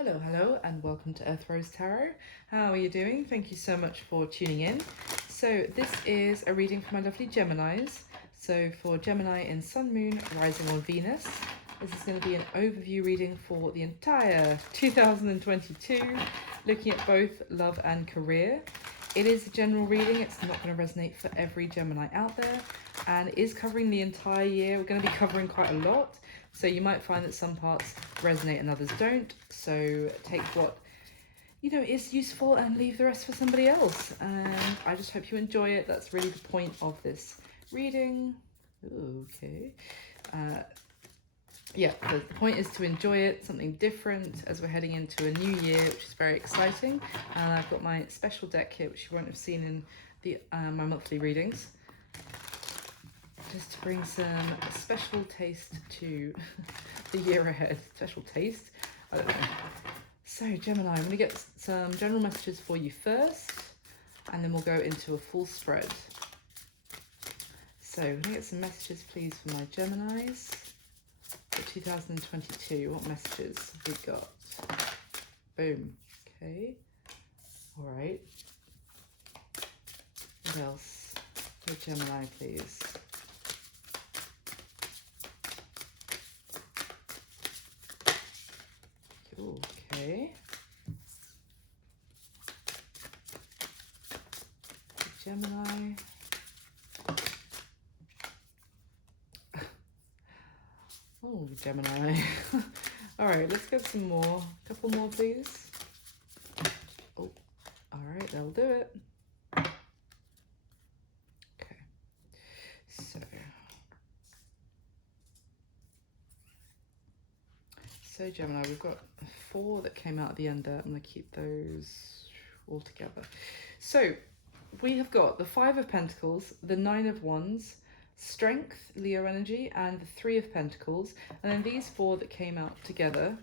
Hello, and welcome to Earth Rose Tarot. How are you doing? Thank you so much for tuning in. So this is a reading for my lovely Geminis. So for Gemini in Sun, Moon, Rising on Venus, this is going to be an overview reading for the entire 2022, looking at both love and career. It is a general reading. It's not going to resonate for every Gemini out there, and it is covering the entire year. We're going to be covering quite a lot. So you might find that some parts resonate and others don't. So take what, is useful and leave the rest for somebody else. And I just hope you enjoy it. That's really the point of this reading. Okay. The point is to enjoy it, something different as we're heading into a new year, which is very exciting. And I've got my special deck here, which you won't have seen in the my monthly readings, just to bring some special taste to the year ahead. Special taste? I don't know. So Gemini, I'm going to get some general messages for you first, and then we'll go into a full spread. So I'm going to get some messages, please, for my Geminis for 2022. What messages have we got? Boom. Okay. All right. What else? For Gemini, please. Okay. Gemini. Oh, Gemini. All right, let's get some more. A couple more, please. Oh, all right, that'll do it. Okay. So Gemini, we've got 4 that came out at the end there. I'm going to keep those all together. So we have got the 5 of Pentacles, the 9 of Wands, Strength, Leo energy, and the 3 of Pentacles. And then these 4 that came out together,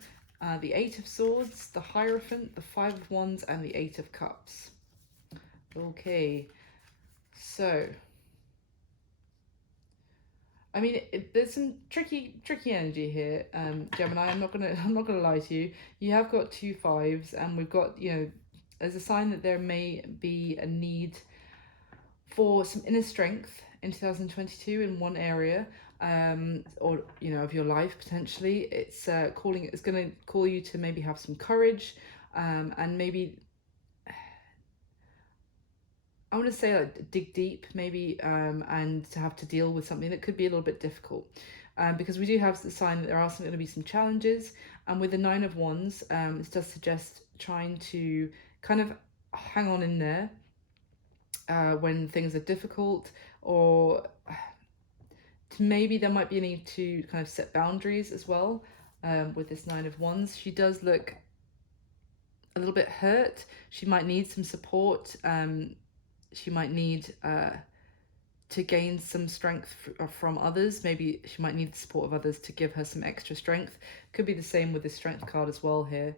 the 8 of Swords, the Hierophant, the 5 of Wands, and the 8 of Cups. Okay, so I mean, there's some tricky energy here, Gemini. I'm not gonna lie to you. You have got 2 5s, and we've got, as a sign that there may be a need for some inner strength in 2022 in one area, or of your life potentially. It's going to call you to maybe have some courage, and maybe, I want to say, like, dig deep maybe, and to have to deal with something that could be a little bit difficult, because we do have the sign that there are going to be some challenges. And with the 9 of Wands, this does suggest trying to kind of hang on in there when things are difficult, or maybe there might be a need to kind of set boundaries as well. With this 9 of Wands, she does look a little bit hurt. She might need some support. She might need to gain some strength from others. Maybe she might need the support of others to give her some extra strength. Could be the same with the Strength card as well here.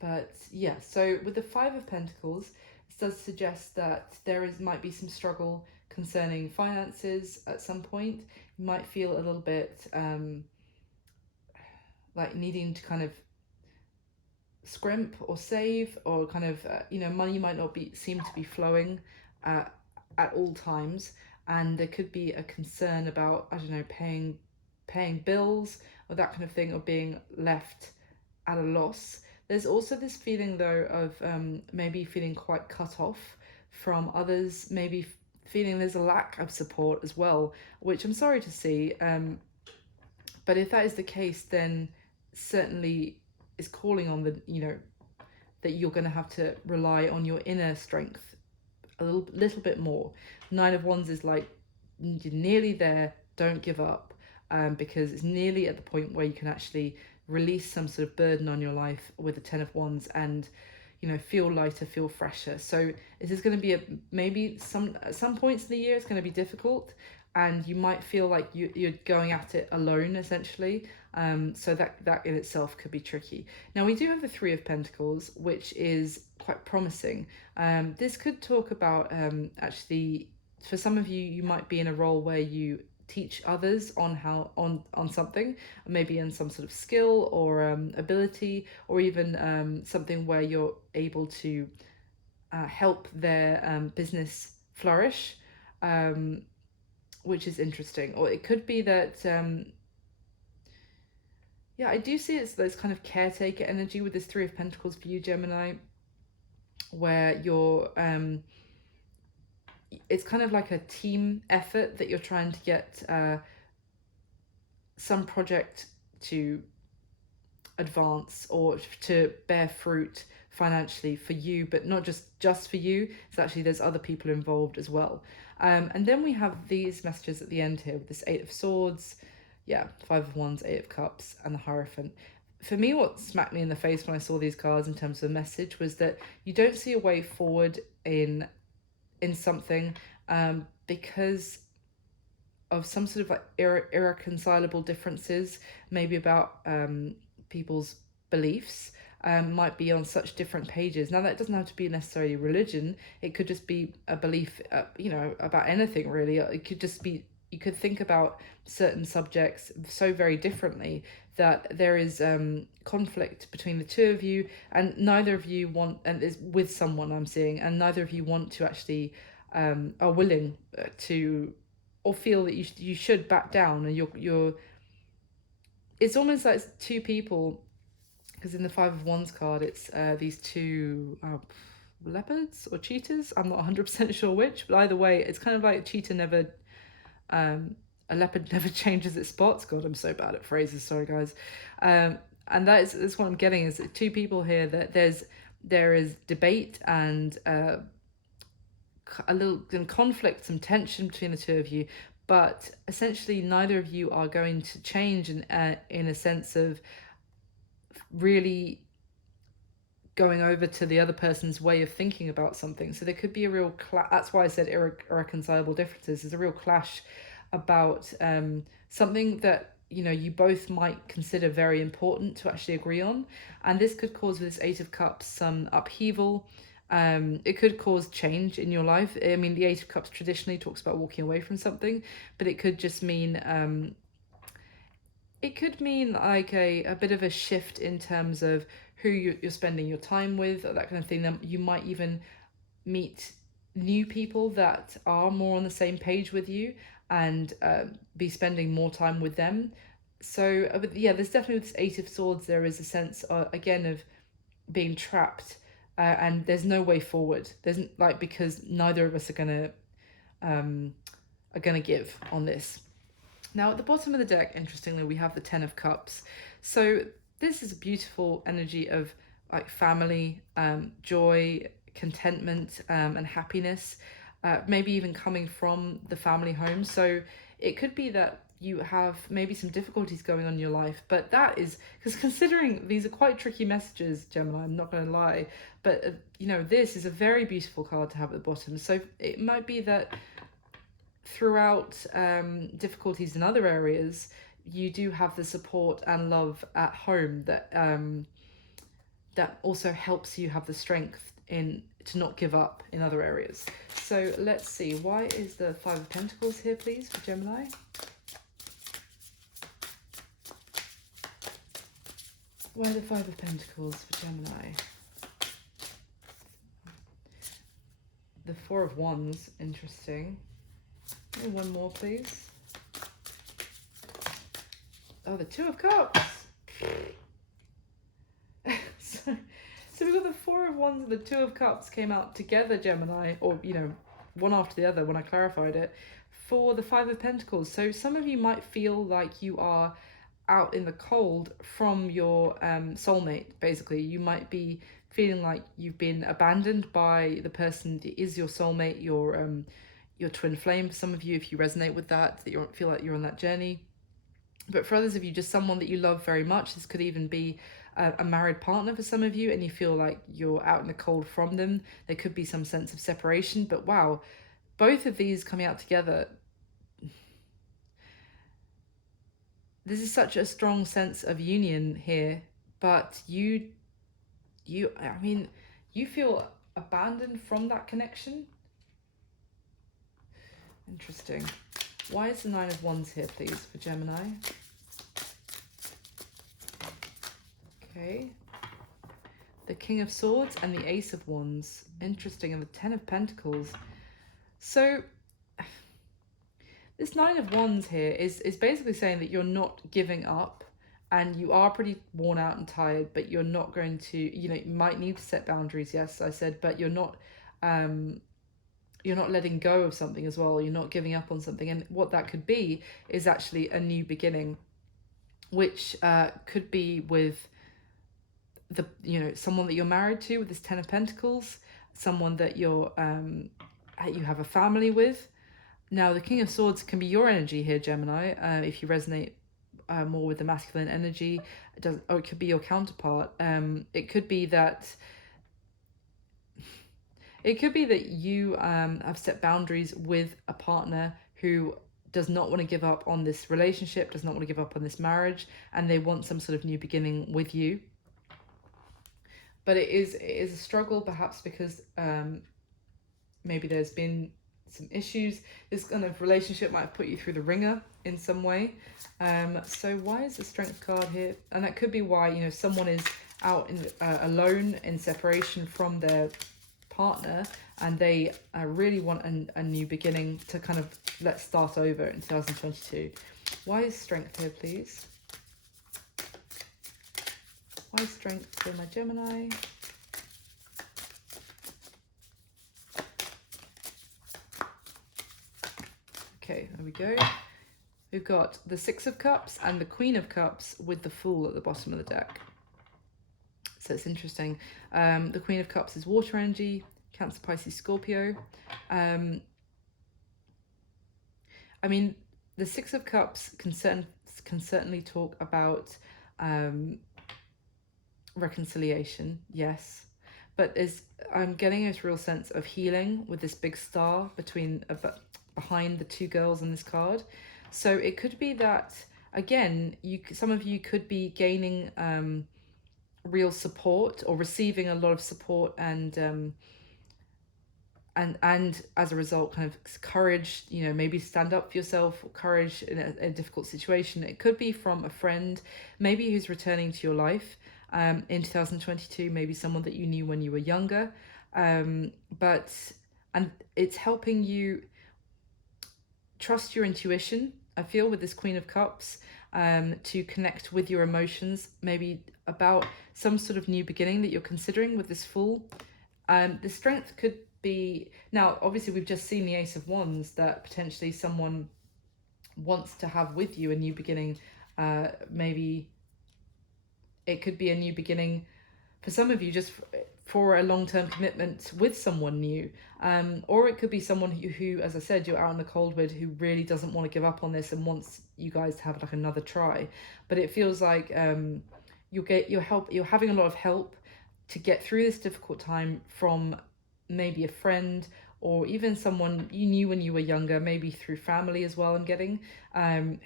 But yeah, so with the 5 of Pentacles, this does suggest that might be some struggle concerning finances at some point. You might feel a little bit like needing to kind of scrimp or save, or kind of money might not seem to be flowing at all times, and there could be a concern about, I don't know, paying bills or that kind of thing, or being left at a loss. There's also this feeling though of maybe feeling quite cut off from others, maybe feeling there's a lack of support as well, which I'm sorry to see, but if that is the case, then certainly is calling on that you're going to have to rely on your inner strength a little bit more. 9 of Wands is like, you're nearly there, don't give up, because it's nearly at the point where you can actually release some sort of burden on your life with the 10 of Wands, and feel lighter, feel fresher. So this is going to be maybe at some points in the year it's going to be difficult, and you might feel like you're going at it alone, essentially. So that in itself could be tricky. Now we do have the 3 of Pentacles, which is quite promising. This could talk about, actually, for some of you, you might be in a role where you teach others on on something, maybe in some sort of skill or ability, or even something where you're able to help their business flourish, um, which is interesting. Or it could be that yeah, I do see it's this kind of caretaker energy with this Three of Pentacles for you, Gemini, where you're it's kind of like a team effort that you're trying to get some project to advance or to bear fruit financially for you, but not just for you. It's actually there's other people involved as well. And then we have these messages at the end here with this Eight of Swords, yeah, Five of Wands, Eight of Cups, and the Hierophant. For me, what smacked me in the face when I saw these cards in terms of the message was that you don't see a way forward in something because of some sort of like irreconcilable differences, maybe about people's beliefs, might be on such different pages. Now that doesn't have to be necessarily religion. It could just be a belief, about anything really. It could just be, you could think about certain subjects so very differently that there is conflict between the two of you, and neither of you want, and is with someone I'm seeing, and neither of you want to actually are willing to, or feel that you should back down, and you're it's almost like two people, because in the Five of Wands card it's these two leopards or cheetahs. I'm not 100% sure which, but either way it's kind of like cheetah never a leopard never changes its spots. God, I'm so bad at phrases, sorry guys. And that's what I'm getting, is two people here that there is debate and a little conflict, some tension between the two of you, but essentially neither of you are going to change in a sense of really going over to the other person's way of thinking about something. So there could be a real that's why I said irreconcilable differences. There's a real clash about something that you both might consider very important to actually agree on, and this could cause, with this Eight of Cups, some upheaval. It could cause change in your life. I mean, the Eight of Cups traditionally talks about walking away from something, but it could just mean like a bit of a shift in terms of who you're spending your time with, or that kind of thing. Then you might even meet new people that are more on the same page with you, and be spending more time with them. So yeah, there's definitely, with this Eight of Swords, there is a sense again of being trapped, and there's no way forward. There's because neither of us are gonna give on this. Now at the bottom of the deck, interestingly, we have the Ten of Cups. So this is a beautiful energy of like family, joy, contentment, and happiness, maybe even coming from the family home. So it could be that you have maybe some difficulties going on in your life, but that is because, considering these are quite tricky messages, Gemini, I'm not going to lie, but this is a very beautiful card to have at the bottom. So it might be that throughout difficulties in other areas, you do have the support and love at home that that also helps you have the strength to not give up in other areas. So let's see, why is the Five of Pentacles here, please, for Gemini? Why the Five of Pentacles for Gemini? The Four of Wands, interesting. One more, please. Oh, the Two of Cups. So we've got the Four of Wands and the Two of Cups came out together, Gemini, or one after the other when I clarified it, for the Five of Pentacles. So some of you might feel like you are out in the cold from your soulmate. Basically, you might be feeling like you've been abandoned by the person that is your soulmate, your twin flame. For some of you, if you resonate with that you feel like you're on that journey. But for others of you, just someone that you love very much. This could even be a married partner for some of you, and you feel like you're out in the cold from them. There could be some sense of separation, but wow, both of these coming out together, this is such a strong sense of union here. But you feel abandoned from that connection. Interesting. Why is the Nine of Wands here, please, for Gemini? Okay. The King of Swords and the Ace of Wands. Interesting. And the Ten of Pentacles. So this Nine of Wands here is basically saying that you're not giving up, and you are pretty worn out and tired, but you're not going to, you might need to set boundaries, yes, I said, but you're not letting go of something as well. You're not giving up on something. And what that could be is actually a new beginning, which could be with someone that you're married to, with this Ten of Pentacles, someone that you have a family with. Now, the King of Swords can be your energy here, Gemini, if you resonate more with the masculine energy. Or it could be your counterpart. It could be that you have set boundaries with a partner who does not want to give up on this relationship, does not want to give up on this marriage, and they want some sort of new beginning with you. But it is a struggle, perhaps because maybe there's been some issues. This kind of relationship might have put you through the ringer in some way. So why is the Strength card here? And that could be why, someone is out alone in separation from their partner, and they really want a new beginning to kind of let's start over in 2022. Why is Strength here, please? Why is Strength for my Gemini? Okay, there we go. We've got the Six of Cups and the Queen of Cups with the Fool at the bottom of the deck. So it's interesting. The Queen of Cups is water energy, Cancer, Pisces, Scorpio. I mean, the Six of Cups can certainly talk about reconciliation, yes. But I'm getting this real sense of healing with this big star behind the two girls in this card. So it could be that, again, some of you could be gaining real support or receiving a lot of support, and as a result, kind of courage, maybe stand up for yourself, courage in a difficult situation. It could be from a friend, maybe who's returning to your life in 2022, maybe someone that you knew when you were younger. And it's helping you trust your intuition, I feel, with this Queen of Cups, to connect with your emotions, maybe about some sort of new beginning that you're considering with this Fool. The Strength could be, now obviously we've just seen the Ace of Wands, that potentially someone wants to have with you a new beginning. Maybe it could be a new beginning for some of you, just for a long-term commitment with someone new, or it could be someone who, as I said, you're out in the cold with, who really doesn't want to give up on this and wants you guys to have like another try. But it feels like you're having a lot of help to get through this difficult time from maybe a friend, or even someone you knew when you were younger, maybe through family as well. I'm getting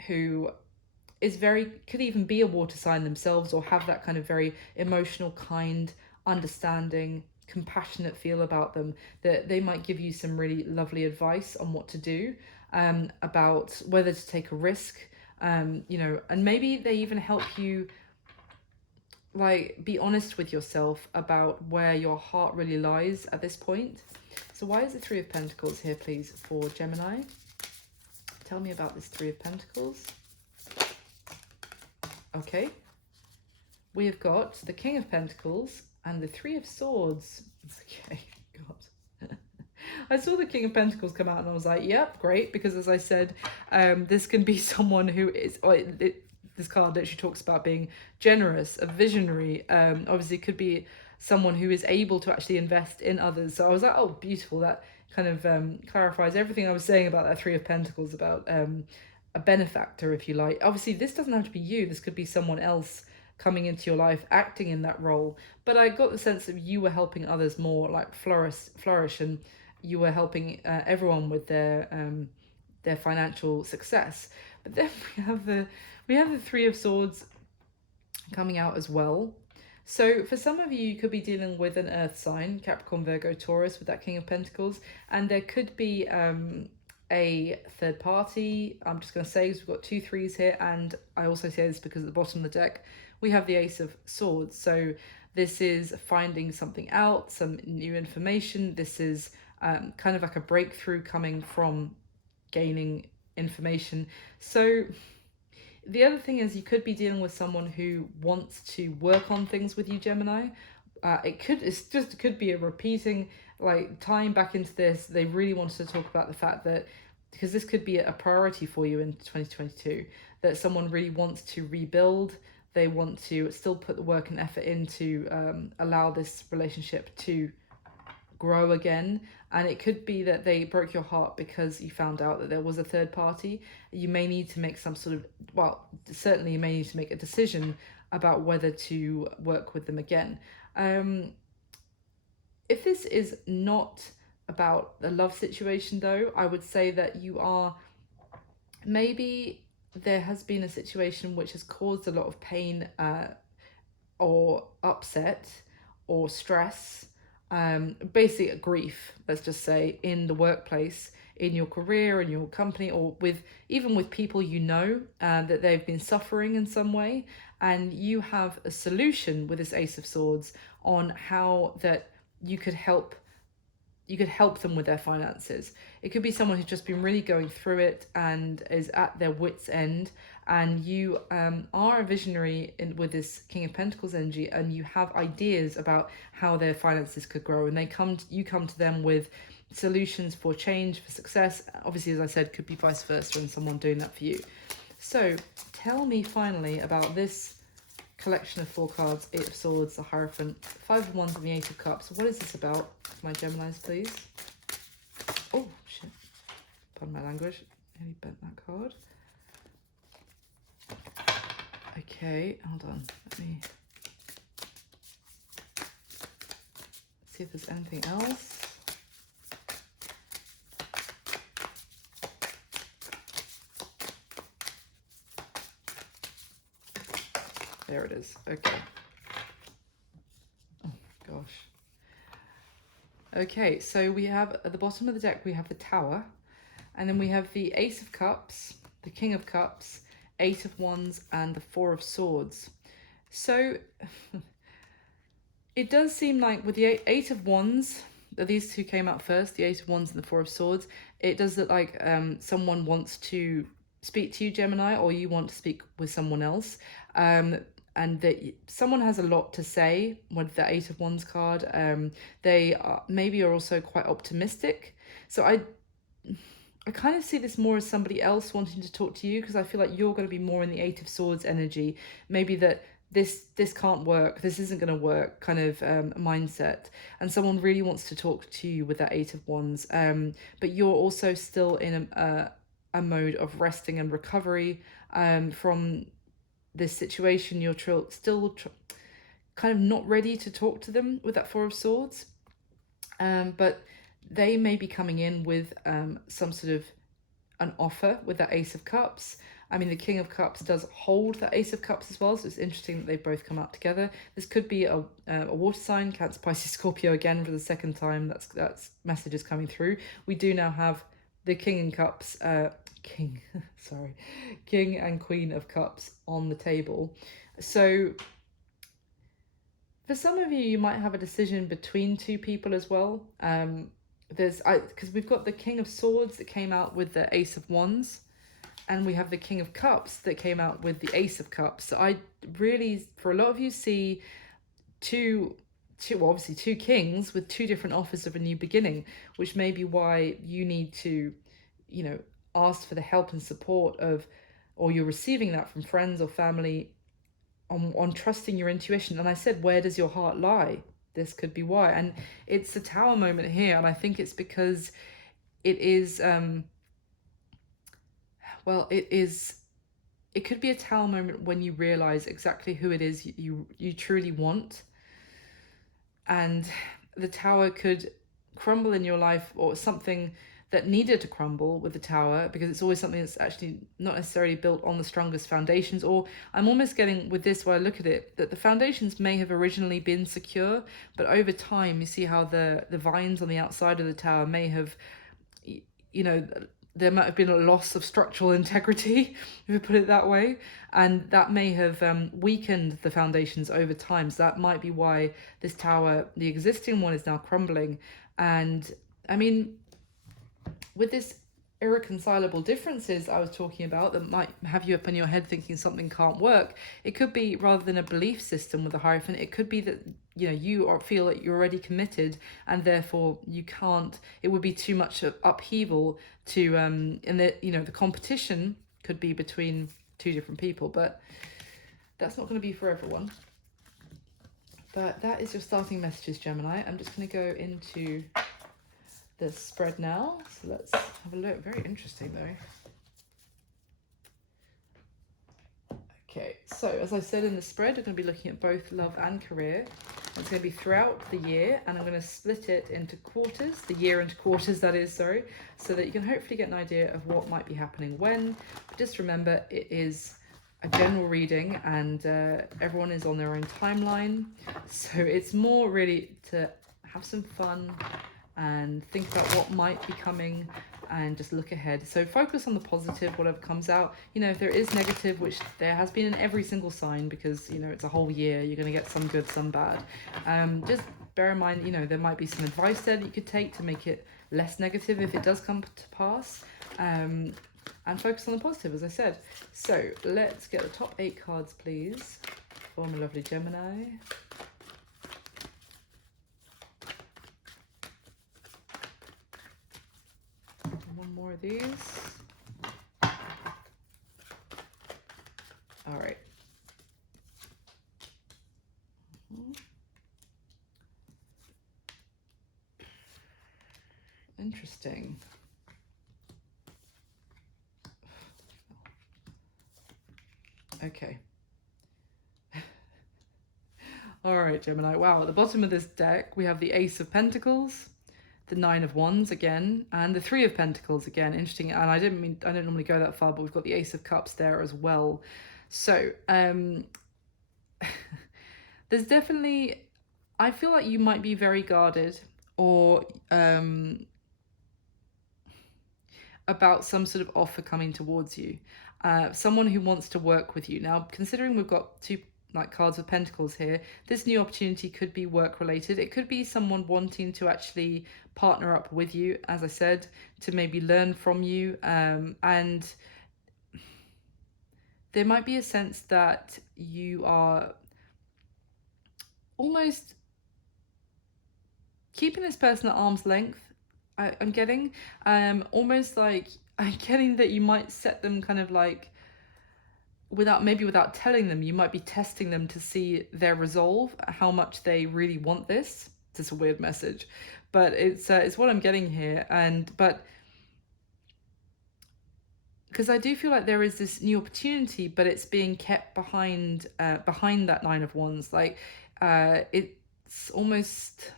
who is could even be a water sign themselves, or have that kind of very emotional, kind, understanding, compassionate feel about them, that they might give you some really lovely advice on what to do, about whether to take a risk, and maybe they even help you be honest with yourself about where your heart really lies at this point. So why is the Three of Pentacles here, please, for Gemini? Tell me about this Three of Pentacles. Okay, we have got the King of Pentacles and the Three of Swords. Okay, God. I saw the King of Pentacles come out and I was like, yep, great, because as I said, this can be someone who is, this card literally talks about being generous, a visionary. Obviously, it could be someone who is able to actually invest in others. So I was like, oh, beautiful. That kind of clarifies everything I was saying about that Three of Pentacles, about a benefactor, if you like. Obviously, this doesn't have to be you. This could be someone else coming into your life, acting in that role. But I got the sense that you were helping others more, like flourish, and you were helping everyone with their financial success. But then we have the Three of Swords coming out as well. So for some of you, you could be dealing with an earth sign, Capricorn, Virgo, Taurus, with that King of Pentacles, and there could be a third party. I'm just going to say, because we've got 2 3s here, and I also say this because at the bottom of the deck we have the Ace of Swords. So this is finding something out, some new information. This is kind of like a breakthrough coming from gaining information. So the other thing is, you could be dealing with someone who wants to work on things with you, Gemini. It could be a repeating, like tying back into this. They really wanted to talk about the fact that, because this could be a priority for you in 2022, that someone really wants to rebuild. They want to still put the work and effort in to allow this relationship to grow again. And it could be that they broke your heart because you found out that there was a third party. You may need to make some sort of, well, certainly you may need to make a decision about whether to work with them again. If this is not about the love situation, though, I would say that you are, maybe there has been a situation which has caused a lot of pain or upset or stress, basically grief, let's just say, in the workplace, in your career, in your company, or even with people you know, that they've been suffering in some way, and you have a solution with this Ace of Swords on how that you could help them with their finances. It could be someone who's just been really going through it and is at their wits' end, and you are a visionary with this King of Pentacles energy, and you have ideas about how their finances could grow, and you come to them with solutions for change, for success. Obviously, as I said, could be vice versa and someone doing that for you. So tell me finally about this collection of 4 cards: 8 of Swords, the Hierophant, 5 of Wands, and the 8 of Cups. What is this about, my Geminis, please? Oh, shit. Pardon my language. Nearly bent that card. Okay, hold on. Let me see if there's anything else. There it is. Okay. Oh, gosh. Okay, so we have, at the bottom of the deck, we have the Tower. And then we have the Ace of Cups, the King of Cups, 8 of Wands, and the 4 of Swords. So it does seem like with the 8 of Wands, these two came out first, the 8 of Wands and the 4 of Swords, it does look like someone wants to speak to you, Gemini, or you want to speak with someone else. And that someone has a lot to say with the 8 of Wands card. They maybe are also quite optimistic. So I kind of see this more as somebody else wanting to talk to you, because I feel like you're going to be more in the 8 of Swords energy. Maybe that this can't work, this isn't going to work kind of mindset. And someone really wants to talk to you with that 8 of Wands. But you're also still in a mode of resting and recovery from this situation. You're still kind of not ready to talk to them with that 4 of Swords. But they may be coming in with some sort of an offer with that Ace of Cups. I mean, the King of Cups does hold that Ace of Cups as well, so it's interesting that they both come out together. This could be a water sign, Cancer, Pisces, Scorpio, again for the second time. That's messages coming through. We do now have the King and Cups, King and Queen of Cups on the table. So for some of you, you might have a decision between 2 people as well. Because we've got the King of Swords that came out with the Ace of Wands, and we have the King of Cups that came out with the Ace of Cups. So I really, for a lot of you, see two kings with 2 different offers of a new beginning, which may be why you need to, ask for the help and support of, or you're receiving that from friends or family on trusting your intuition. And I said, where does your heart lie? This could be why. And it's a Tower moment here, and I think it's because it is it could be a Tower moment when you realize exactly who it is you truly want. And the Tower could crumble in your life, or something that needed to crumble with the Tower, because it's always something that's actually not necessarily built on the strongest foundations. Or I'm almost getting with this, where I look at it, that the foundations may have originally been secure, but over time you see how the vines on the outside of the Tower may have, there might have been a loss of structural integrity, if we put it that way, and that may have weakened the foundations over time. So that might be why this tower, the existing one, is now crumbling. And I mean, with this irreconcilable differences I was talking about that might have you up in your head thinking something can't work, it could be, rather than a belief system with a Hierophant, it could be that you feel that you're already committed, and therefore you can't, it would be too much upheaval to and that the competition could be between two different people, but that's not going to be for everyone. But that is your starting messages, Gemini. I'm just going to go into the spread now, so let's have a look. Very interesting though. Okay, so as I said in the spread, we're going to be looking at both love and career. It's going to be throughout the year, and I'm going to split it into quarters, the year into quarters, that is, sorry, so that you can hopefully get an idea of what might be happening when. But just remember, it is a general reading, and everyone is on their own timeline, so it's more really to have some fun and think about what might be coming and just look ahead. So focus on the positive, whatever comes out. If there is negative, which there has been in every single sign, because it's a whole year, you're going to get some good, some bad. Just bear in mind, there might be some advice there that you could take to make it less negative if it does come to pass. And focus on the positive, as I said. So let's get the top 8 cards, please, for my lovely Gemini. One more of these. All right. Interesting. Okay. All right, Gemini. Wow, at the bottom of this deck, we have the Ace of Pentacles, the 9 of Wands again, and the 3 of Pentacles again. Interesting. And I don't normally go that far, but we've got the Ace of Cups there as well. So there's definitely, I feel like you might be very guarded, or about some sort of offer coming towards you. Someone who wants to work with you. Now, considering we've got 2 cards of Pentacles here, this new opportunity could be work related. It could be someone wanting to actually partner up with you, as I said, to maybe learn from you. And there might be a sense that you are almost keeping this person at arm's length. I'm getting almost like I'm getting that you might set them kind of like without telling them, you might be testing them to see their resolve, how much they really want this. It's a weird message, but it's what I'm getting here. But because I do feel like there is this new opportunity, but it's being kept behind that 9 of Wands. Like it's almost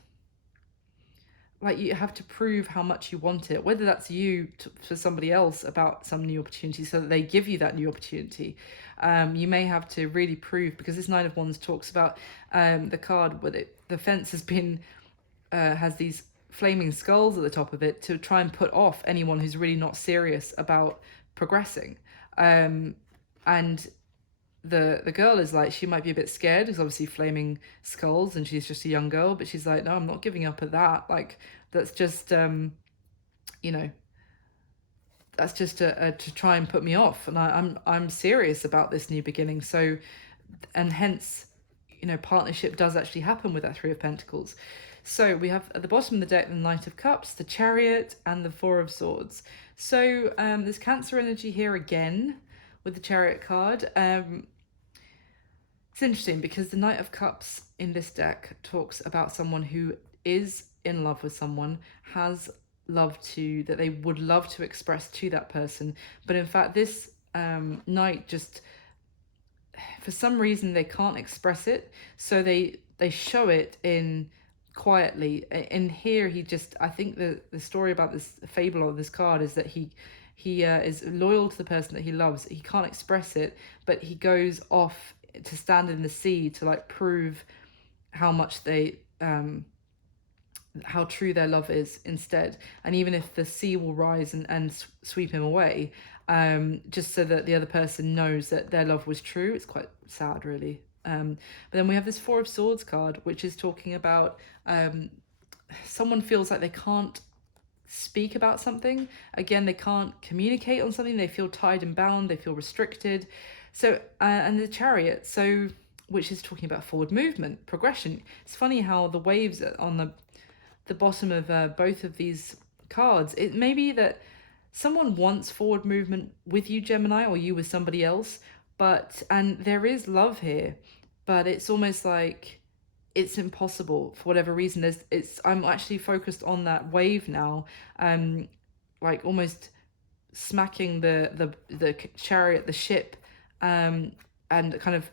like you have to prove how much you want it, whether that's you for somebody else about some new opportunity, so that they give you that new opportunity. You may have to really prove, because this 9 of Wands talks about the card where the fence has been has these flaming skulls at the top of it to try and put off anyone who's really not serious about progressing. And the girl is like, she might be a bit scared because obviously flaming skulls, and she's just a young girl, but she's like, no, I'm not giving up at that. Like, that's just that's just to try and put me off, and I'm serious about this new beginning. So, and hence, partnership does actually happen with that 3 of Pentacles. So we have at the bottom of the deck the Knight of Cups, the Chariot, and the 4 of Swords. So there's Cancer energy here again with the Chariot card. It's interesting because the Knight of Cups in this deck talks about someone who is in love with someone, has love that they would love to express to that person. But in fact, this Knight just, for some reason, they can't express it. So they show it in quietly. In here, I think the story about this fable of this card is that he is loyal to the person that he loves. He can't express it, but he goes off to stand in the sea to prove how much they how true their love is instead. And even if the sea will rise and sweep him away, just so that the other person knows that their love was true. It's quite sad, really. But then we have this Four of Swords card, which is talking about someone feels like they can't speak about something. Again, they can't communicate on something. They feel tied and bound. They feel restricted. So, and the Chariot, so which is talking about forward movement, progression. It's funny how the waves on the bottom of both of these cards, it may be that someone wants forward movement with you, Gemini, or you with somebody else, and there is love here, but it's almost like it's impossible for whatever reason. I'm actually focused on that wave now, like almost smacking the chariot, the ship, and kind of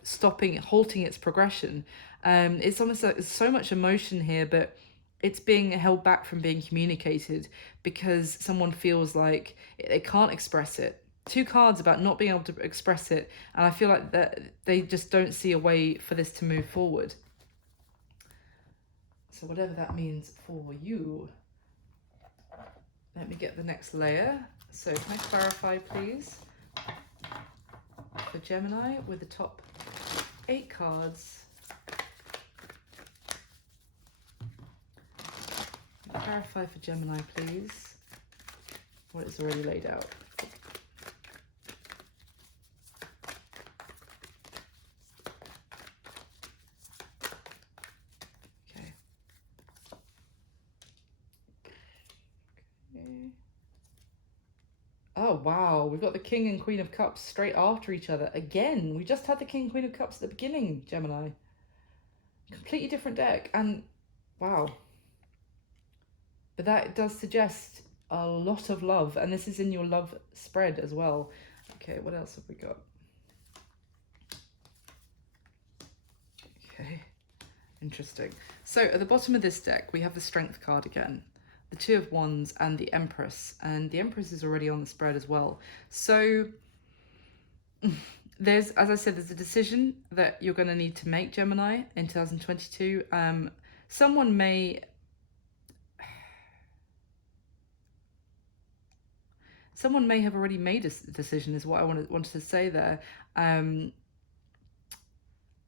halting its progression. It's almost like there's so much emotion here, but it's being held back from being communicated because someone feels like they can't express it. Two cards about not being able to express it, and I feel like that they just don't see a way for this to move forward. So whatever that means for you. Let me get the next layer. So can I clarify, please, for Gemini with the top 8 cards? Clarify for Gemini, please, what is already laid out. Okay. Oh, wow. We've got the King and Queen of Cups straight after each other. Again, we just had the King and Queen of Cups at the beginning, Gemini. Completely different deck. And, wow. But that does suggest a lot of love. And this is in your love spread as well. Okay, what else have we got? Okay, interesting. So at the bottom of this deck, we have the Strength card again, the Two of Wands, and the Empress. And the Empress is already on the spread as well. So there's, as I said, there's a decision that you're going to need to make, Gemini, in 2022. Someone may have already made a decision, is what I wanted to say there. And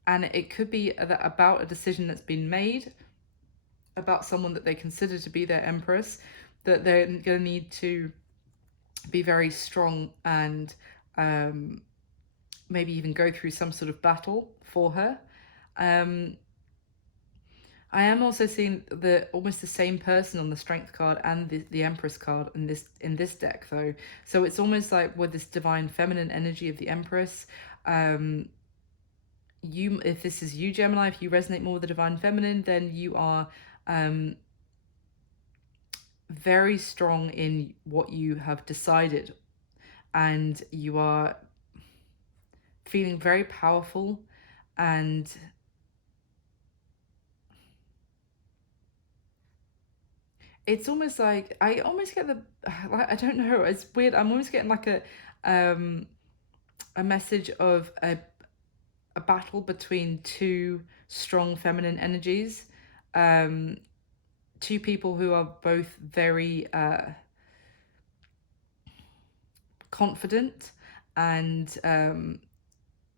it could be about a decision that's been made about someone that they consider to be their empress, that they're going to need to be very strong and maybe even go through some sort of battle for her. I am also seeing almost the same person on the Strength card and the Empress card in this deck, though. So it's almost like with this divine feminine energy of the Empress, if this is you, Gemini, if you resonate more with the divine feminine, then you are very strong in what you have decided, and you are feeling very powerful, and it's almost like I almost get I don't know, it's weird, I'm almost getting like a message of a battle between two strong feminine energies, two people who are both very confident, and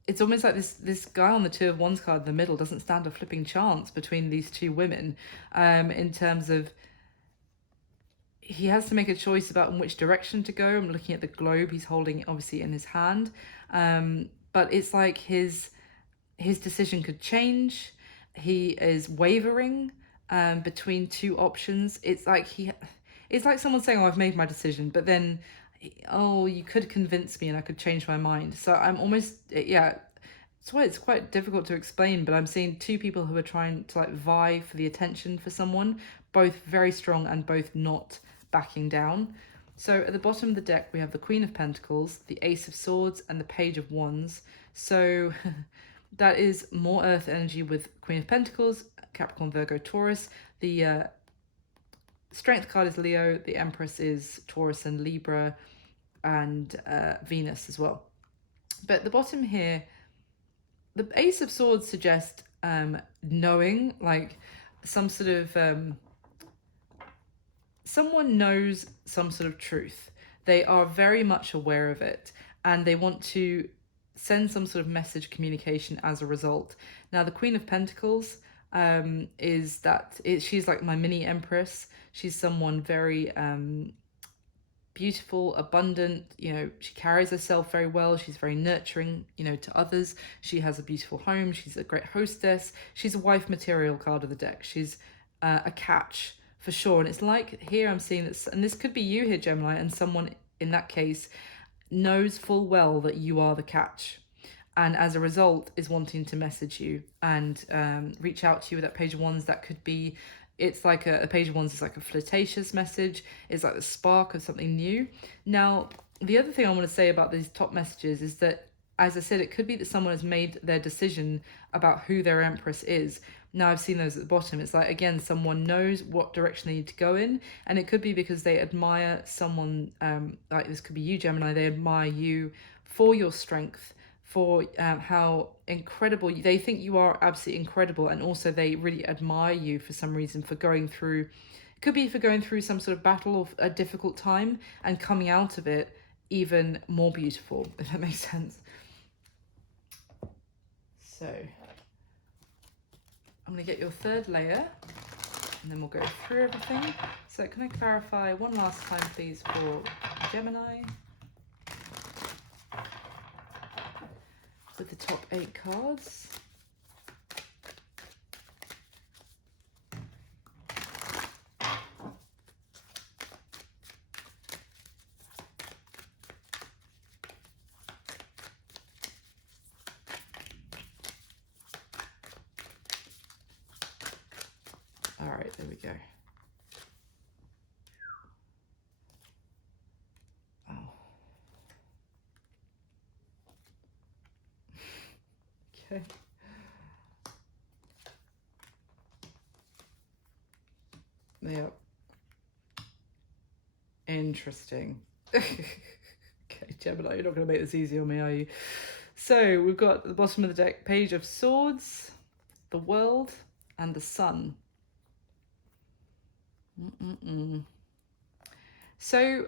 it's almost like this guy on the Two of Wands card in the middle doesn't stand a flipping chance between these two women, in terms of he has to make a choice about in which direction to go. I'm looking at the globe he's holding obviously in his hand, but it's like his decision could change. He is wavering between two options. It's like someone saying, "Oh, I've made my decision," but then, "Oh, you could convince me and I could change my mind." So I'm almost, yeah, that's why it's quite difficult to explain, but I'm seeing two people who are trying to like vie for the attention for someone, both very strong and both not backing down. So at the bottom of the deck, we have the Queen of Pentacles, the Ace of Swords, and the Page of Wands. So that is more earth energy with Queen of Pentacles, Capricorn, Virgo, Taurus. The Strength card is Leo, the Empress is Taurus and Libra, and Venus as well. But at the bottom here, the Ace of Swords suggests knowing, like some sort of someone knows some sort of truth. They are very much aware of it, and they want to send some sort of message communication as a result. Now, the Queen of Pentacles is that she's like my mini empress. She's someone very beautiful, abundant, she carries herself very well. She's very nurturing, to others. She has a beautiful home. She's a great hostess. She's a wife material card of the deck. She's a catch for sure. And it's like here I'm seeing this, and this could be you here, Gemini, and someone in that case knows full well that you are the catch, and as a result is wanting to message you and reach out to you with that Page of Wands. That could be, it's like a Page of Wands is like a flirtatious message. It's like the spark of something new. Now, the other thing I want to say about these top messages is that, as I said, it could be that someone has made their decision about who their empress is. Now, I've seen those at the bottom. It's like, again, someone knows what direction they need to go in. And it could be because they admire someone, like this could be you, Gemini. They admire you for your strength, for how incredible they think you are, absolutely incredible. And also they really admire you for some reason for going through, it could be for going through some sort of battle or a difficult time and coming out of it even more beautiful, if that makes sense. So I'm going to get your third layer and then we'll go through everything. So can I clarify one last time, please, for Gemini? With the top 8 cards. All right, there we go. Oh. Okay. Yep. Interesting. Okay, Gemini, you're not going to make this easy on me, are you? So we've got at the bottom of the deck, Page of Swords, the World, and the Sun. So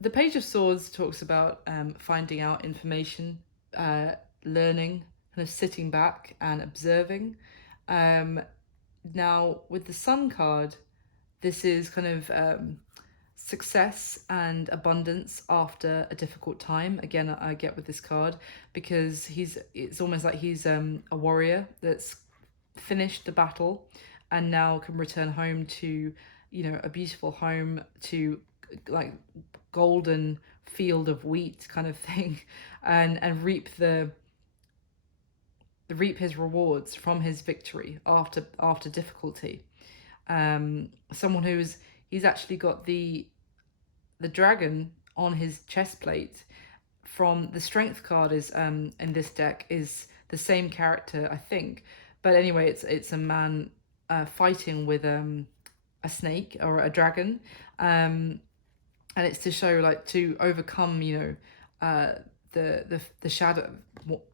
the Page of Swords talks about finding out information, learning, kind of sitting back and observing. Now, with the Sun card, this is kind of success and abundance after a difficult time. Again, I get with this card because it's almost like he's a warrior that's finished the battle and now can return home to, a beautiful home, to like golden field of wheat kind of thing, and reap his rewards from his victory after difficulty. Someone he's actually got the dragon on his chest plate. From the strength card is in this deck is the same character, I think, but anyway, it's a man fighting with a snake or a dragon, and it's to show, like, to overcome, the shadow,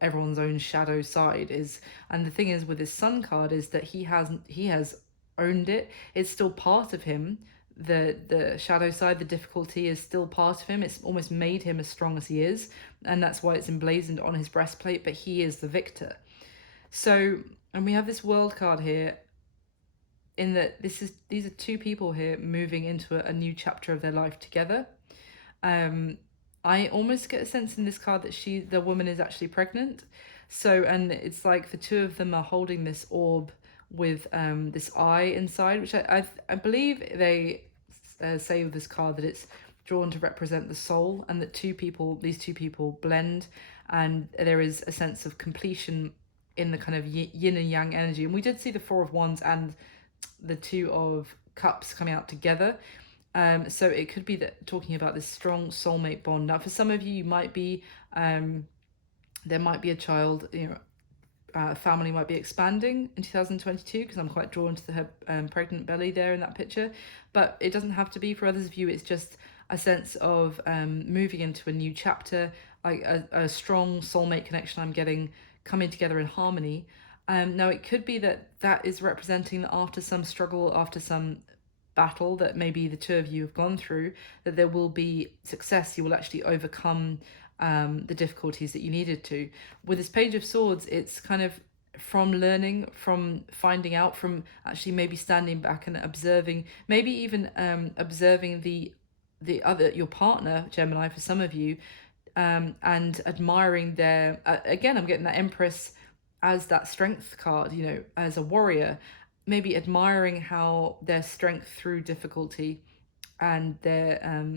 everyone's own shadow side is. And the thing is with his Sun card is that he has owned it. It's still part of him. The shadow side, the difficulty is still part of him. It's almost made him as strong as he is, and that's why it's emblazoned on his breastplate, but he is the victor. So, and we have this World card here, in that these are two people here moving into a new chapter of their life together. I almost get a sense in this card that the woman is actually pregnant. So, and it's like the two of them are holding this orb with this eye inside, which I believe they say with this card that it's drawn to represent the soul, and that these two people blend, and there is a sense of completion in the kind of yin and yang energy. And we did see the Four of Wands and the Two of Cups coming out together. So it could be that talking about this strong soulmate bond. Now, for some of you, you might be there might be a child, family might be expanding in 2022, because I'm quite drawn to her pregnant belly there in that picture. But it doesn't have to be. For others of you, it's just a sense of moving into a new chapter, like a strong soulmate connection I'm getting, coming together in harmony. Now, it could be that that is representing that after some struggle, after some battle that maybe the two of you have gone through, that there will be success. You will actually overcome the difficulties that you needed to. With this Page of Swords, it's kind of from learning, from finding out, from actually maybe standing back and observing, maybe even observing the other, your partner, Gemini, for some of you, and admiring their again, I'm getting that Empress as that strength card, you know, as a warrior, maybe admiring how their strength through difficulty and their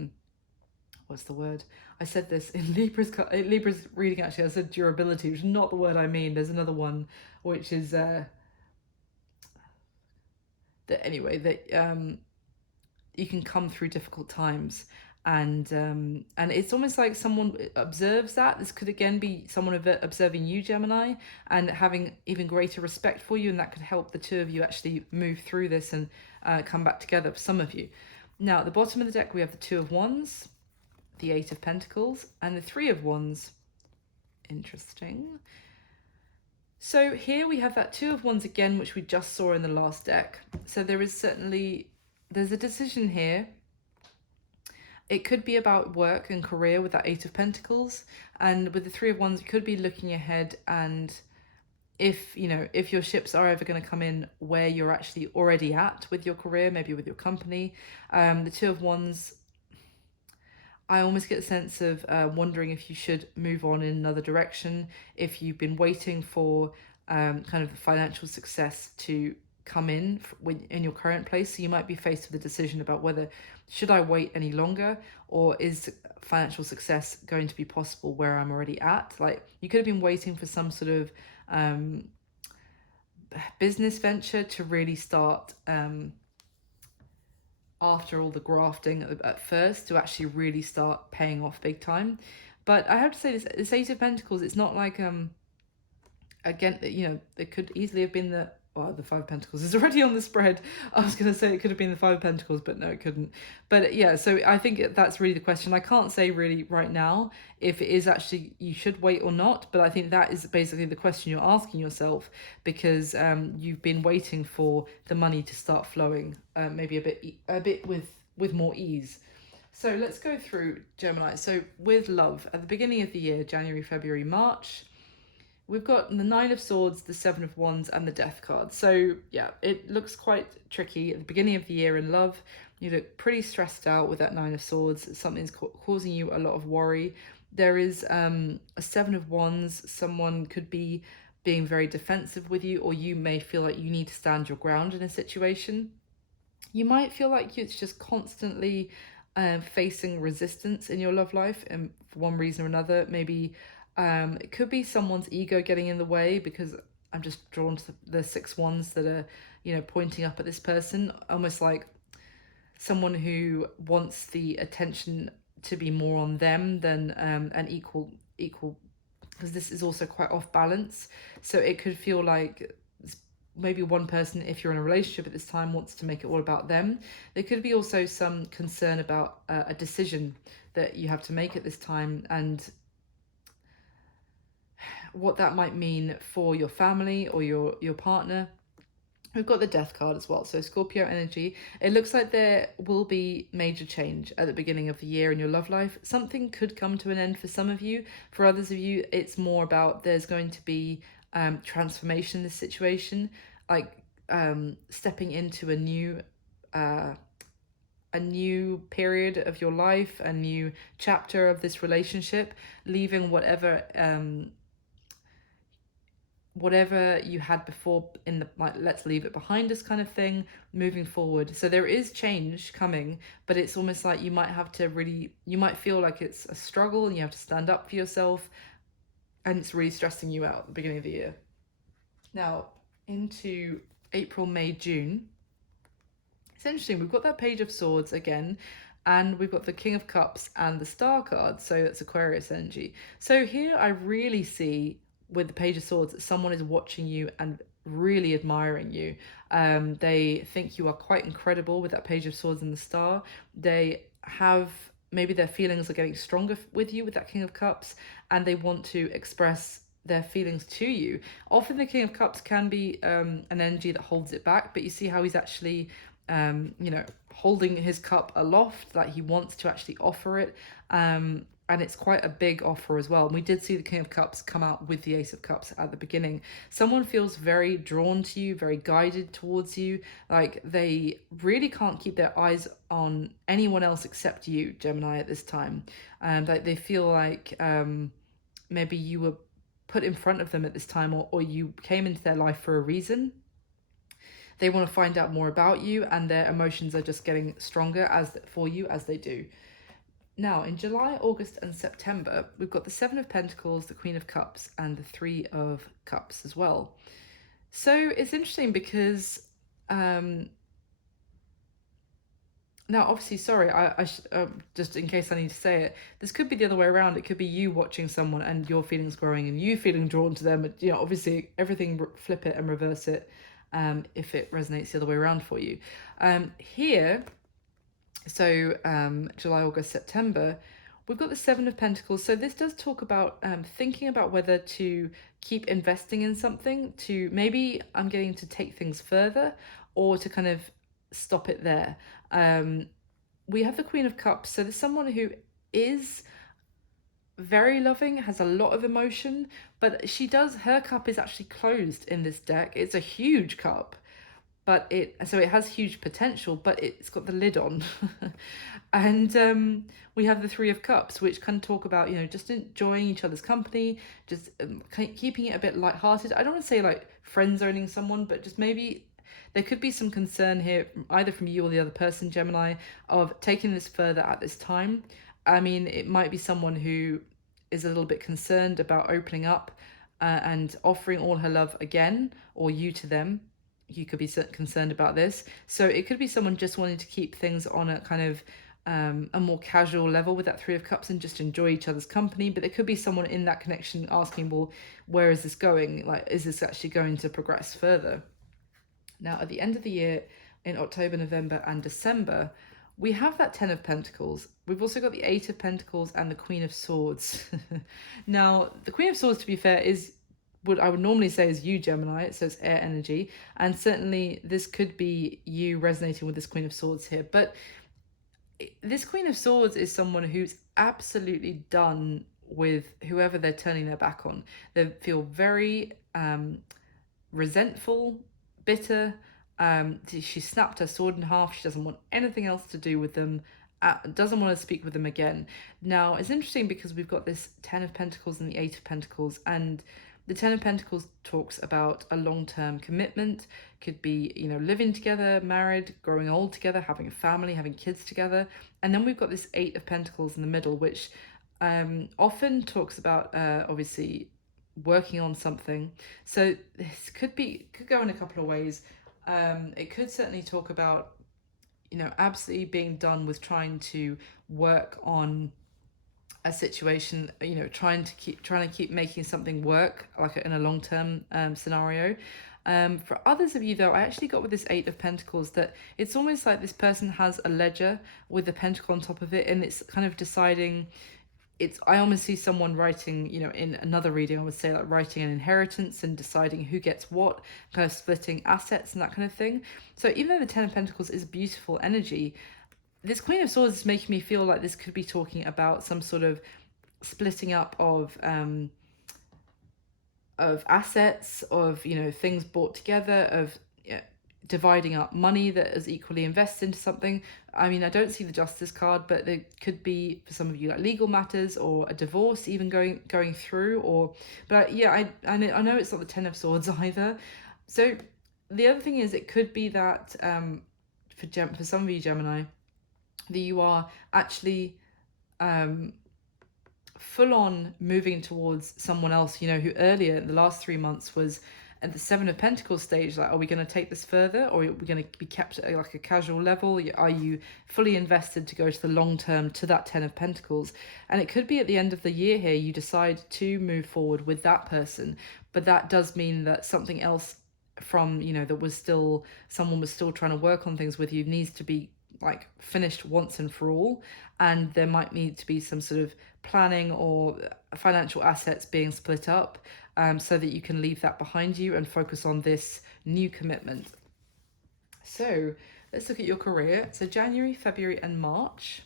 what's the word, I said this in Libra's reading, actually I said durability, which is not the word I mean. There's another one which is that anyway, that you can come through difficult times, and it's almost like someone observes that. This could again be someone observing you, Gemini, and having even greater respect for you, and that could help the two of you actually move through this and come back together for some of you. Now, at the bottom of the deck, we have the Two of Wands, the Eight of Pentacles, and the Three of Wands. Interesting. So here we have that Two of Wands again, which we just saw in the last deck. So there's a decision here. It could be about work and career with that Eight of Pentacles, and with the Three of Wands, you could be looking ahead, and if your ships are ever going to come in where you're actually already at with your career, maybe with your company. The Two of Wands, I almost get a sense of wondering if you should move on in another direction, if you've been waiting for kind of financial success to come in in your current place. So you might be faced with a decision about whether, should I wait any longer, or is financial success going to be possible where I'm already at? Like, you could have been waiting for some sort of business venture to really start after all the grafting at first, to actually really start paying off big time. But I have to say, this Eight of Pentacles, it's not like again, it could easily have been the Five of Pentacles is already on the spread. I was going to say it could have been the Five of Pentacles, but no, it couldn't. But yeah, so I think that's really the question. I can't say really right now if it is actually you should wait or not, but I think that is basically the question you're asking yourself, because you've been waiting for the money to start flowing, maybe a bit with more ease. So let's go through Gemini. So with love, at the beginning of the year, January, February, March, we've got the Nine of Swords, the Seven of Wands, and the Death card. So yeah, it looks quite tricky at the beginning of the year in love. You look pretty stressed out with that Nine of Swords. Something's causing you a lot of worry. There is a Seven of Wands. Someone could be being very defensive with you, or you may feel like you need to stand your ground in a situation. You might feel like it's just constantly facing resistance in your love life, and for one reason or another. Maybe it could be someone's ego getting in the way, because I'm just drawn to the Six Wands that are, pointing up at this person, almost like someone who wants the attention to be more on them than an equal, because this is also quite off balance. So it could feel like maybe one person, if you're in a relationship at this time, wants to make it all about them. There could be also some concern about a decision that you have to make at this time, and what that might mean for your family or your partner. We've got the Death card as well. So Scorpio energy, it looks like there will be major change at the beginning of the year in your love life. Something could come to an end for some of you. For others of you, it's more about there's going to be transformation in this situation, like stepping into a new period of your life, a new chapter of this relationship, leaving whatever you had before in the, like, let's leave it behind us kind of thing, moving forward. So there is change coming, but it's almost like you might feel like it's a struggle and you have to stand up for yourself, and it's really stressing you out at the beginning of the year. Now, into April, May, June, it's interesting. We've got that Page of Swords again, and we've got the King of Cups and the Star card. So that's Aquarius energy. So here I really see, with the Page of Swords, that someone is watching you and really admiring you. They think you are quite incredible with that Page of Swords and the Star. They have, maybe their feelings are getting stronger with you with that King of Cups, and they want to express their feelings to you. Often the King of Cups can be an energy that holds it back, but you see how he's actually, holding his cup aloft, like he wants to actually offer it. And it's quite a big offer as well. And we did see the King of Cups come out with the Ace of Cups at the beginning. Someone feels very drawn to you, very guided towards you. Like they really can't keep their eyes on anyone else except you, Gemini, at this time. Like they feel like maybe you were put in front of them at this time, or you came into their life for a reason. They want to find out more about you, and their emotions are just getting stronger as for you as they do. Now, in July, August, and September, we've got the Seven of Pentacles, the Queen of Cups, and the Three of Cups as well. So it's interesting because now, obviously, sorry, I just in case I need to say it, this could be the other way around. It could be you watching someone and your feelings growing and you feeling drawn to them. Obviously, everything, flip it and reverse it if it resonates the other way around for you. Here, so July, August, September, we've got the Seven of Pentacles. So this does talk about thinking about whether to keep investing in something, to maybe I'm getting to take things further, or to kind of stop it there. We have the Queen of Cups. So there's someone who is very loving, has a lot of emotion, but her cup is actually closed in this deck. It's a huge cup, but it has huge potential, but it's got the lid on. And we have the Three of Cups, which can talk about, just enjoying each other's company, just keeping it a bit lighthearted. I don't want to say like friend zoning someone, but just maybe there could be some concern here, either from you or the other person, Gemini, of taking this further at this time. I mean, it might be someone who is a little bit concerned about opening up and offering all her love again, or you to them. You could be concerned about this. So it could be someone just wanting to keep things on a kind of a more casual level with that Three of Cups and just enjoy each other's company. But there could be someone in that connection asking, well, where is this going? Like, is this actually going to progress further? Now, at the end of the year, in October, November, and December, we have that Ten of Pentacles. We've also got the Eight of Pentacles and the Queen of Swords. Now, the Queen of Swords, to be fair, is what I would normally say is you, Gemini. It says air energy. And certainly this could be you resonating with this Queen of Swords here. But this Queen of Swords is someone who's absolutely done with whoever they're turning their back on. They feel very resentful, bitter. She snapped her sword in half. She doesn't want anything else to do with them. Doesn't want to speak with them again. Now, it's interesting because we've got this Ten of Pentacles and the Eight of Pentacles, and the Ten of Pentacles talks about a long-term commitment. Could be, living together, married, growing old together, having a family, having kids together. And then we've got this Eight of Pentacles in the middle, which often talks about, obviously, working on something. So this could go in a couple of ways. It could certainly talk about, absolutely being done with trying to work on a situation, trying to keep making something work, like in a long-term scenario. For others of you, though, I actually got with this Eight of Pentacles that it's almost like this person has a ledger with the pentacle on top of it, and it's kind of deciding. I almost see someone writing, in another reading, I would say like writing an inheritance and deciding who gets what, kind of splitting assets and that kind of thing. So even though the Ten of Pentacles is a beautiful energy, this Queen of Swords is making me feel like this could be talking about some sort of splitting up of assets, of things bought together, of dividing up money that is equally invested into something. I mean, I don't see the Justice card, but there could be for some of you like legal matters or a divorce even going through. But I know it's not the Ten of Swords either. So the other thing is, it could be that for some of you, Gemini, that you are actually full on moving towards someone else, who earlier in the last 3 months was at the Seven of Pentacles stage. Like, are we going to take this further, or are we going to be kept at like a casual level? Are you fully invested to go to the long term to that Ten of Pentacles? And it could be at the end of the year here you decide to move forward with that person, but that does mean that something else from that someone was still trying to work on things with you needs to be like finished once and for all, and there might need to be some sort of planning or financial assets being split up. so that you can leave that behind you and focus on this new commitment. So let's look at your career. So January, February, and March.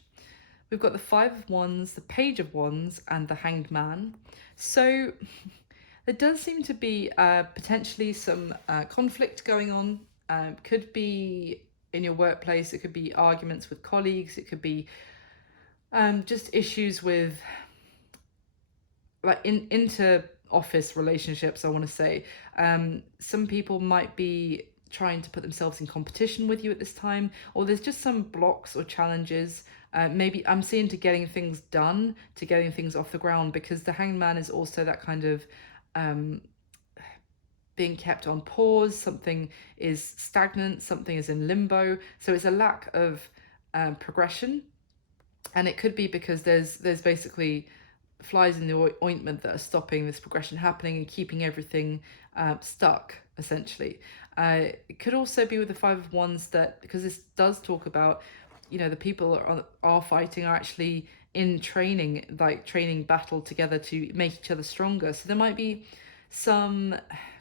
We've got the Five of Wands, the Page of Wands, and the Hanged Man. So there does seem to be potentially some conflict going on. Could be in your workplace, it could be arguments with colleagues, it could be just issues with like inter office relationships, I want to say. Some people might be trying to put themselves in competition with you at this time, or there's just some blocks or challenges. Maybe I'm seeing to getting things done, to getting things off the ground, because the Hanged Man is also that kind of being kept on pause. Something is stagnant, something is in limbo. So it's a lack of progression, and it could be because there's basically flies in the ointment that are stopping this progression happening and keeping everything stuck, essentially. It could also be with the Five of Wands that, because this does talk about, the people are fighting are actually in training, like training battle together to make each other stronger. So there might be some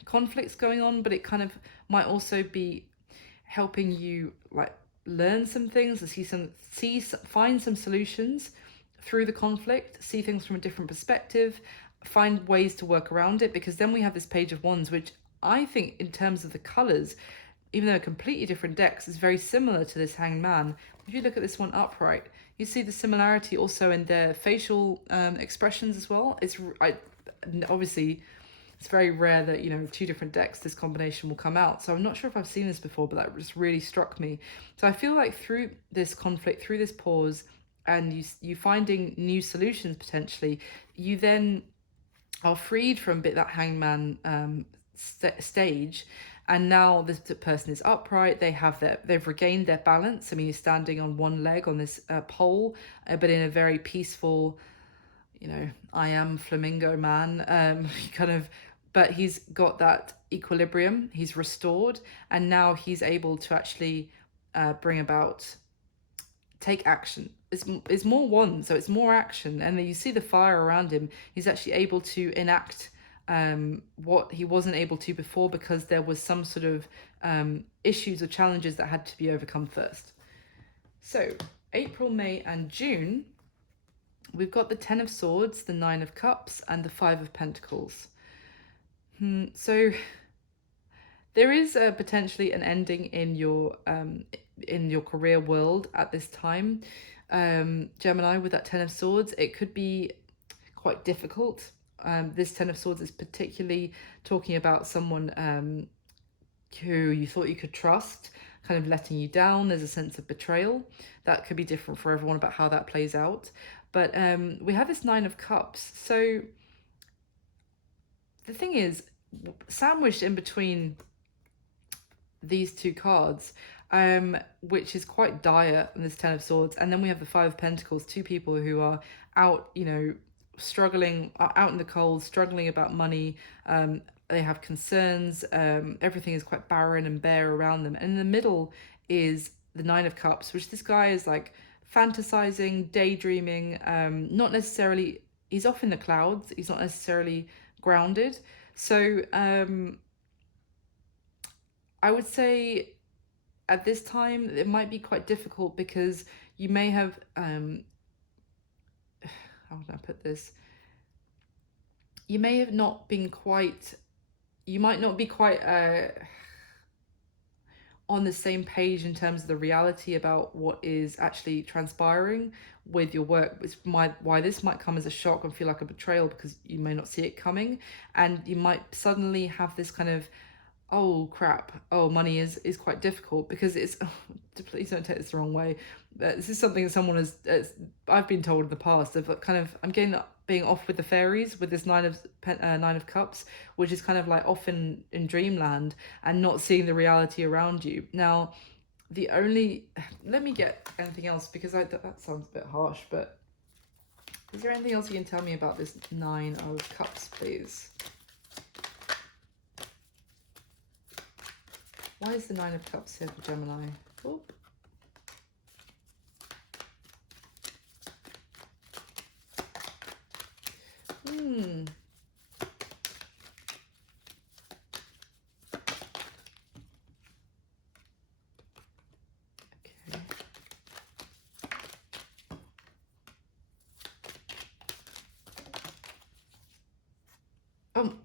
conflicts going on, but it kind of might also be helping you like learn some things, find some solutions through the conflict, see things from a different perspective, find ways to work around it. Because then we have this Page of Wands, which I think in terms of the colors, even though completely different decks, is very similar to this Hanged Man. If you look at this one upright, you see the similarity also in their facial expressions as well. Obviously it's very rare that two different decks, this combination will come out. So I'm not sure if I've seen this before, but that just really struck me. So I feel like through this conflict, through this pause, and you finding new solutions potentially, you then are freed from that hangman stage, and now this person is upright. They've regained their balance. I mean, he's standing on one leg on this pole, but in a very peaceful, I am flamingo man kind of. But he's got that equilibrium. He's restored, and now he's able to actually take action. It's more one, so it's more action, and then you see the fire around him. He's actually able to enact what he wasn't able to before, because there was some sort of issues or challenges that had to be overcome first. So April, May, and June, we've got the Ten of Swords, the Nine of Cups, and the Five of Pentacles. So there is potentially an ending in your career world at this time, Gemini, with that Ten of Swords. It could be quite difficult. This Ten of Swords is particularly talking about someone who you thought you could trust, kind of letting you down. There's a sense of betrayal. That could be different for everyone about how that plays out. But we have this Nine of Cups. So the thing is, sandwiched in between these two cards, which is quite dire in this Ten of Swords, and then we have the Five of Pentacles, two people who are out, struggling, out in the cold, struggling about money. They have concerns. Everything is quite barren and bare around them. And in the middle is the Nine of Cups, which this guy is like fantasizing, daydreaming, not necessarily, he's off in the clouds, he's not necessarily grounded. So I would say at this time it might be quite difficult, because you may have how can I put this? You may have not been quite, you might not be quite on the same page in terms of the reality about what is actually transpiring with your work. It's why this might come as a shock and feel like a betrayal, because you may not see it coming, and you might suddenly have this kind of, oh crap, money is quite difficult, because it's, please don't take this the wrong way, this is something that someone I've been told in the past, of kind of, I'm getting being off with the fairies with this Nine of Cups, which is kind of like off in dreamland and not seeing the reality around you. Now, let me get anything else, because that sounds a bit harsh, but is there anything else you can tell me about this Nine of Cups, please? Why is the Nine of Cups here for Gemini? Oop.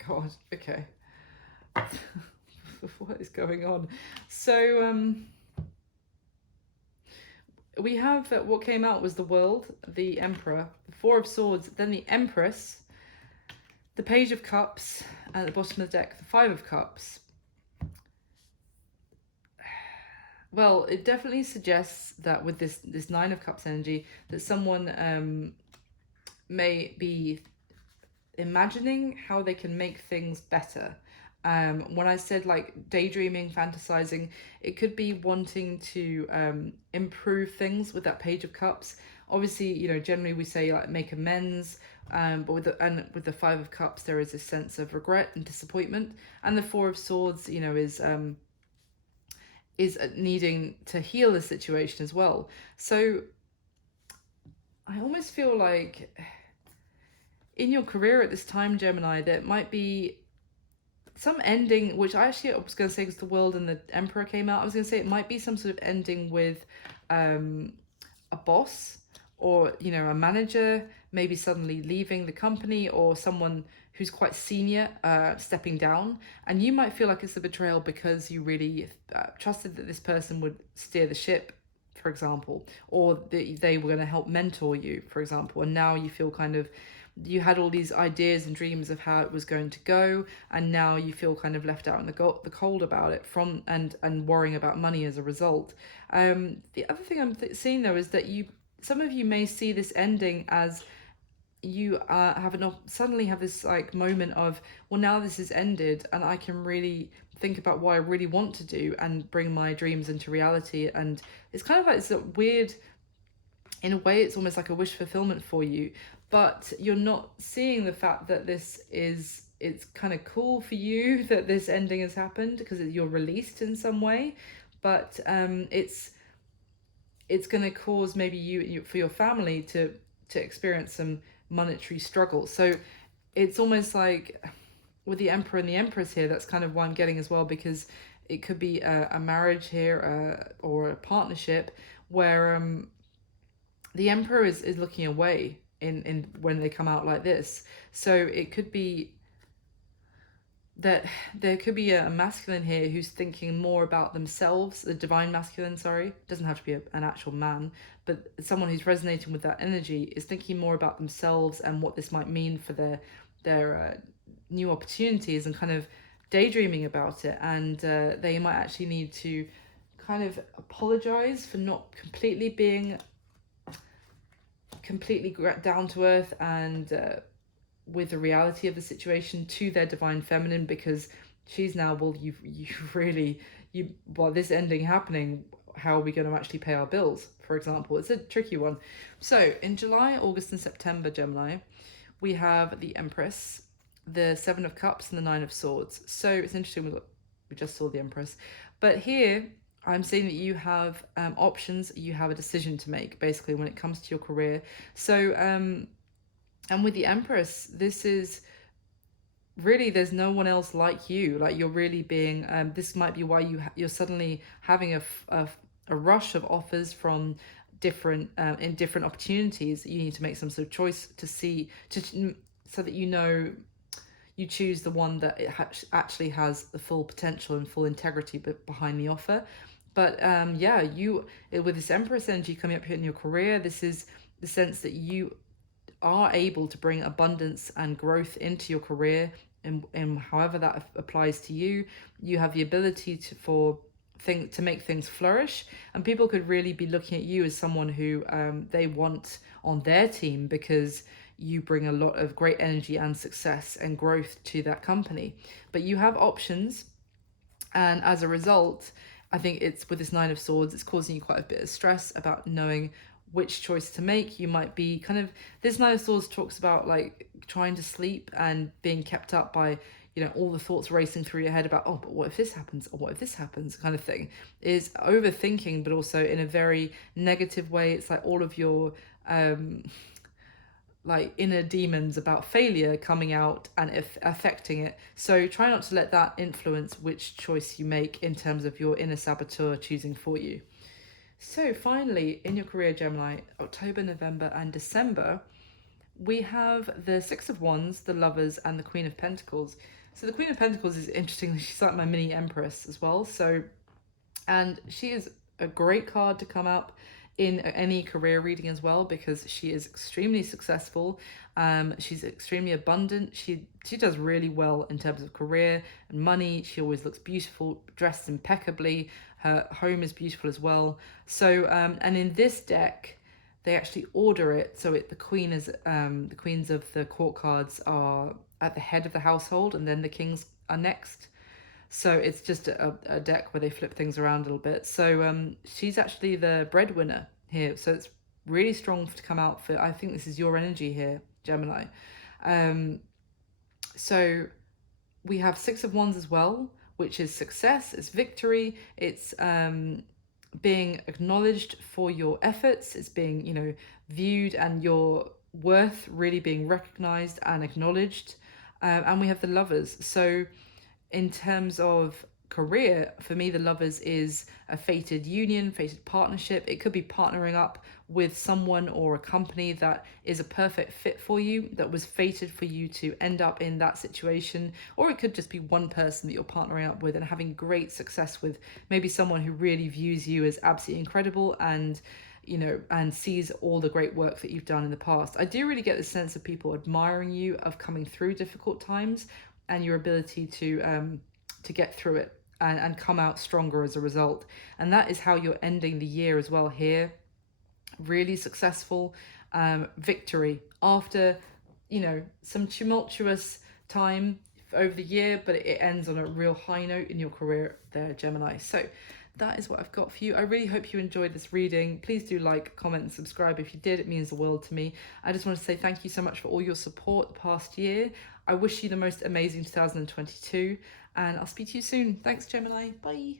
God. Okay. What is going on? So we have what came out was the World, the Emperor, the Four of Swords, then the Empress, the Page of Cups, and at the bottom of the deck, the Five of Cups. Well, it definitely suggests that with this Nine of Cups energy, that someone may be imagining how they can make things better. When I said like daydreaming, fantasizing, it could be wanting to improve things with that Page of Cups. Obviously, you know, generally we say like make amends, but with the Five of Cups, there is a sense of regret and disappointment, and the Four of Swords, you know, is needing to heal the situation as well. So I almost feel like in your career at this time, Gemini, there might be some ending, which I was going to say because the World and the Emperor came out. I was going to say it might be some sort of ending with a boss or, you know, a manager maybe suddenly leaving the company, or someone who's quite senior stepping down, and you might feel like it's a betrayal because you really trusted that this person would steer the ship, for example, or that they were going to help mentor you, for example, and now you feel kind of, you had all these ideas and dreams of how it was going to go, and now you feel kind of left out in the cold about it and worrying about money as a result. The other thing I'm seeing though is that some of you may see this ending as you suddenly have this like moment of, well, now this is ended and I can really think about what I really want to do and bring my dreams into reality. And it's kind of like this weird, in a way it's almost like a wish fulfillment for you, but you're not seeing the fact that it's kind of cool for you that this ending has happened because you're released in some way, but it's going to cause maybe you for your family to experience some monetary struggle. So it's almost like with the Emperor and the Empress here, that's kind of why I'm getting as well, because it could be a marriage here or a partnership where the Emperor is looking away in when they come out like this. So it could be that there could be a masculine here who's thinking more about themselves, the divine masculine, sorry, doesn't have to be an actual man, but someone who's resonating with that energy is thinking more about themselves and what this might mean for their new opportunities, and kind of daydreaming about it. And they might actually need to kind of apologize for not completely being completely down to earth and with the reality of the situation to their divine feminine, because she's now, well, this ending happening, how are we going to actually pay our bills, for example? It's a tricky one. So in July, August and September, Gemini, we have the Empress, the Seven of Cups, and the Nine of Swords. So it's interesting, we just saw the Empress, but here I'm saying that you have options, you have a decision to make basically when it comes to your career. So and with the Empress, this is really, there's no one else like you. Like you're really being, this might be why you're suddenly having a rush of offers from different opportunities. You need to make some sort of choice so that you know you choose the one that it actually has the full potential and full integrity behind the offer. But with this Empress energy coming up here in your career, this is the sense that you are able to bring abundance and growth into your career, and however that applies to you. You have the ability to make things flourish, and people could really be looking at you as someone who they want on their team, because you bring a lot of great energy and success and growth to that company. But you have options, and as a result, I think it's with this Nine of Swords, it's causing you quite a bit of stress about knowing which choice to make. You might be kind of, this Nine of Swords talks about like trying to sleep and being kept up by, you know, all the thoughts racing through your head about, oh, but what if this happens, or what if this happens, kind of thing, is overthinking, but also in a very negative way. It's like all of your like inner demons about failure coming out and affecting it. So try not to let that influence which choice you make in terms of your inner saboteur choosing for you. So finally, in your career, Gemini, October, November and December, we have the Six of Wands, the Lovers, and the Queen of Pentacles. So the Queen of Pentacles is interesting. She's like my mini Empress as well. So, and she is a great card to come up in any career reading as well, because she is extremely successful. She's extremely abundant. She does really well in terms of career and money. She always looks beautiful, dressed impeccably. Her home is beautiful as well. So and in this deck, they actually order it so the queen is the queens of the court cards are at the head of the household, and then the kings are next. So it's just a deck where they flip things around a little bit. So she's actually the breadwinner here. So it's really strong to come out for. I think this is your energy here, Gemini. Um, so we have Six of Wands as well, which is success, it's victory, it's being acknowledged for your efforts, it's being, viewed, and your worth really being recognized and acknowledged. And we have the Lovers. So in terms of career, for me, the Lovers is a fated union, fated partnership. It could be partnering up with someone or a company that is a perfect fit for you, that was fated for you to end up in that situation. Or it could just be one person that you're partnering up with and having great success with, maybe someone who really views you as absolutely incredible and and sees all the great work that you've done in the past. I do really get the sense of people admiring you, of coming through difficult times, and your ability to get through it and come out stronger as a result. And that is how you're ending the year as well here. Really successful victory after some tumultuous time over the year, but it ends on a real high note in your career there, Gemini. So that is what I've got for you. I really hope you enjoyed this reading. Please do like, comment, and subscribe. If you did, it means the world to me. I just want to say thank you so much for all your support the past year. I wish you the most amazing 2022, and I'll speak to you soon. Thanks, Gemini. Bye.